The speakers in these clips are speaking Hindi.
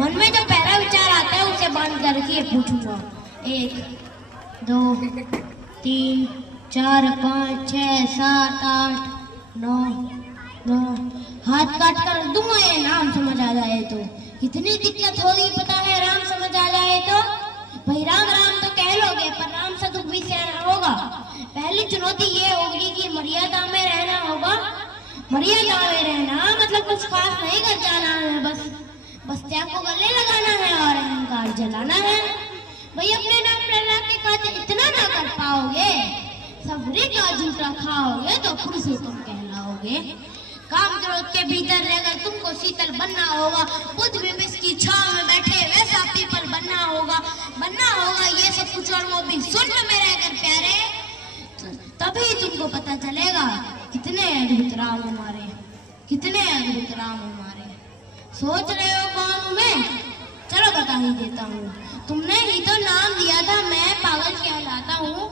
मन में जो पहला विचार आता है उसे बंद करके पूछूंगा। 1 2 3 4 5 6 7 8 9 9 हाथ काट कर दूंगा ये नाम समझ आ जाए तो। कितनी दिक्कत होगी पता है राम समझ आ जाए तो। भाई राम राम तो कह लोगे पर राम से दुख भी सहना होगा। पहली चुनौती ये होगी कि मर्यादा में रहना होगा। मर्यादा में रहना मतलब कुछ खास नहीं कर जाना है, बस त्याग को गले लगाना है और अहंकार जलाना है। भाई अपने नाम प्रहला के खातिर इतना ना कर पाओगे, सबरी का झूठा खाओगे तो खुद से तुम कहलाओगे। काम क्रोध के भीतर रहकर तुमको शीतल बनना होगा। बुद्ध विविध की छांव में बैठे वैसा पीपल बनना होगा ये सब कुछ और वो भी सुन में रहकर प्यारे, तभी तुमको पता चलेगा कितने अद्भुत राम हमारे, कितने अद्भुत राम हमारे। सोच रहे हो कौन हूं मैं? चलो बता ही देता हूँ। तुमने ही तो नाम दिया था मैं पागल कहलाता हूँ।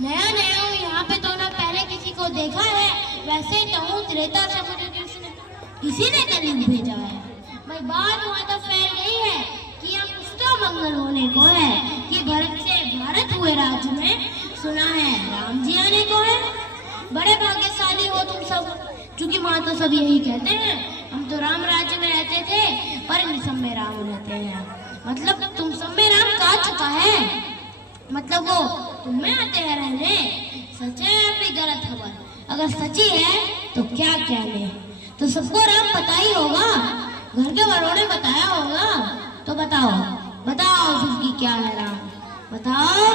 नया हूँ यहाँ पे तो ना पहले किसी को देखा है, वैसे ही तो हूँ त्रेता से मुझे किसी ने कलिंग भेजा है। भाई बात वहाँ तो फैल गई है कि यहाँ कुछ तो मंगल होने को है कि भरत से भारत हुए राज्य में सुना है राम जी आने को है। बड़े भाग्यशाली हो तुम सब, क्योंकि वहाँ तो सब यही कहते हैं हम तो राम राज्य में रहते थे पर इन सब में राम रहते हैं। मतलब तुम सब में राम कहा चुका है, मतलब वो तुम में आते हैं रहने। सच है या फिर गलत खबर? अगर सच्ची है तो क्या ले, तो सबको राम पता ही होगा, घर के बड़ों ने बताया होगा। तो बताओ फिर भी क्या है राम? बताओ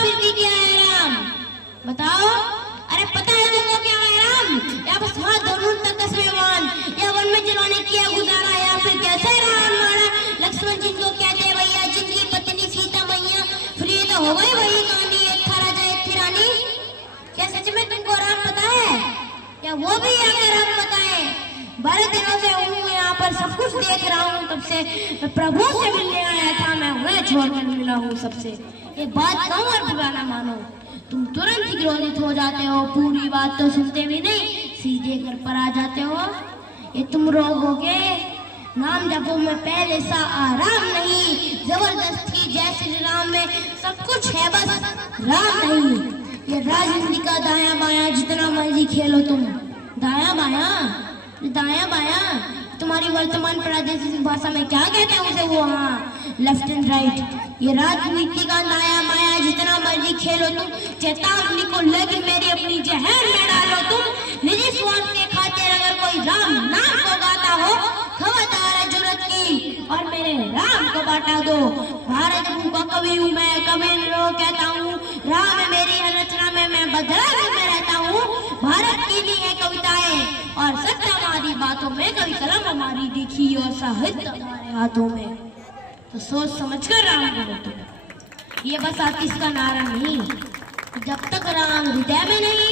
फिर भी क्या है राम? बताओ। अरे पता है तुमको क्या है राम? या बस हाथ दोनों तक कसमेवान, या वन में जलाने किया गुजारा, या फिर कैसे राम मारा लक्ष्मण जिनको कहते भैया, जिनकी पत्नी सीता मैया फ्री तो हो गई वही कहानी, एक था राजा एक थी रानी। क्या सच में तुमको राम पता है या वो भी आगे राम बताए? 12 दिनों से हूँ यहाँ पर, सब कुछ देख रहा हूँ, तब से मैं प्रभु से मिलने आया था, मैं उन्हें छोड़कर मिला हूँ सबसे। एक बात कहूँ और बुरा ना मानो, तुम तुरंत ही क्रोधित हो जाते हो, पूरी बात तो सुनते भी नहीं, सीधे घर पर आ जाते हो। ये तुम रोगोगे नाम जपो में पहले सा आराम नहीं, जबरदस्ती जय श्री राम में सब कुछ है बस राम नहीं। ये राजनीति का दाया बाया जितना मर्जी खेलो तुम, दाया बाया तुम्हारी वर्तमान प्रादेशिक भाषा में क्या कहते हैं उसे वो, हाँ लेफ्ट एंड राइट। ये राजनीति का दाया बाया जितना मर्जी खेलो तुम, चेतावनी को लेकर मेरी अपनी जहर में डालो तुम। निजी स्वार्थ के खातिर अगर कोई राम नाम को गाता हो, खबरदार है जुर्रत की और मेरे राम को बांटा दो। भारत भूमि का कवि हूँ मैं, कवि कहता हूँ, राम है मेरी रचना में, मैं बदला में रहता हूँ। भारत की ली है कविताएं और सत्यवादी बातों में, कवि कलम हमारी देखी और साहित्य हमारे हाथों में। तो सोच समझकर राम बोलो तुम। ये बस आतिश का नारा नहीं, जब तक राम हृदय में नहीं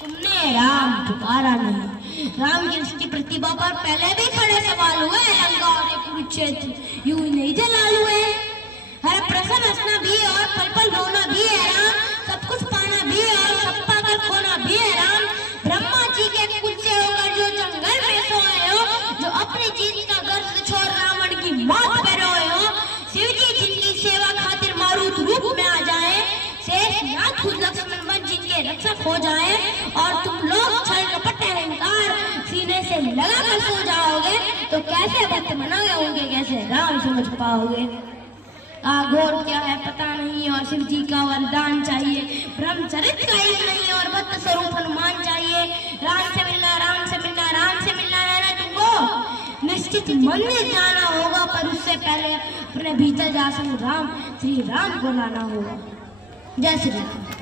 तुमने राम पुकारा नहीं। राम की उसकी प्रतिभा पर पहले भी बड़े सवाल हुए, लंका और कुरुक्षेत्र यूं ही नहीं जला हुए। हर प्रश्न हंसना भी और पल पल रोना भी है राम, सब कुछ पाना भी है और सब पाकर खोना भी है राम। ब्रह्मा जी के कुल से होकर जो जंगल में सोए हो, जो अपनी जीत का गर्व छोड़ रावण की मौत पे रोए हो, शिव जी जिनकी सेवा खातिर मारुत रूप में आ जाए, शेषनाग खुद लक्ष्मण बन जिनके रक्षक हो जाए, और तुम लोग छल कपट अहंकार सीने से लगा कर सो जाओगे, तो कैसे भक्त मनाओगे होंगे, कैसे राम समझ पाओगे? घोर क्या है पता नहीं और शिव जी का वरदान चाहिए, ब्रह्मचरित का ही नहीं और भक्त स्वरूप हनुमान चाहिए। राम से मिलना है ना तुमको, निश्चित मंदिर जाना होगा, पर उससे पहले अपने भीतर जा राम श्री राम को लाना होगा। जय श्री राम।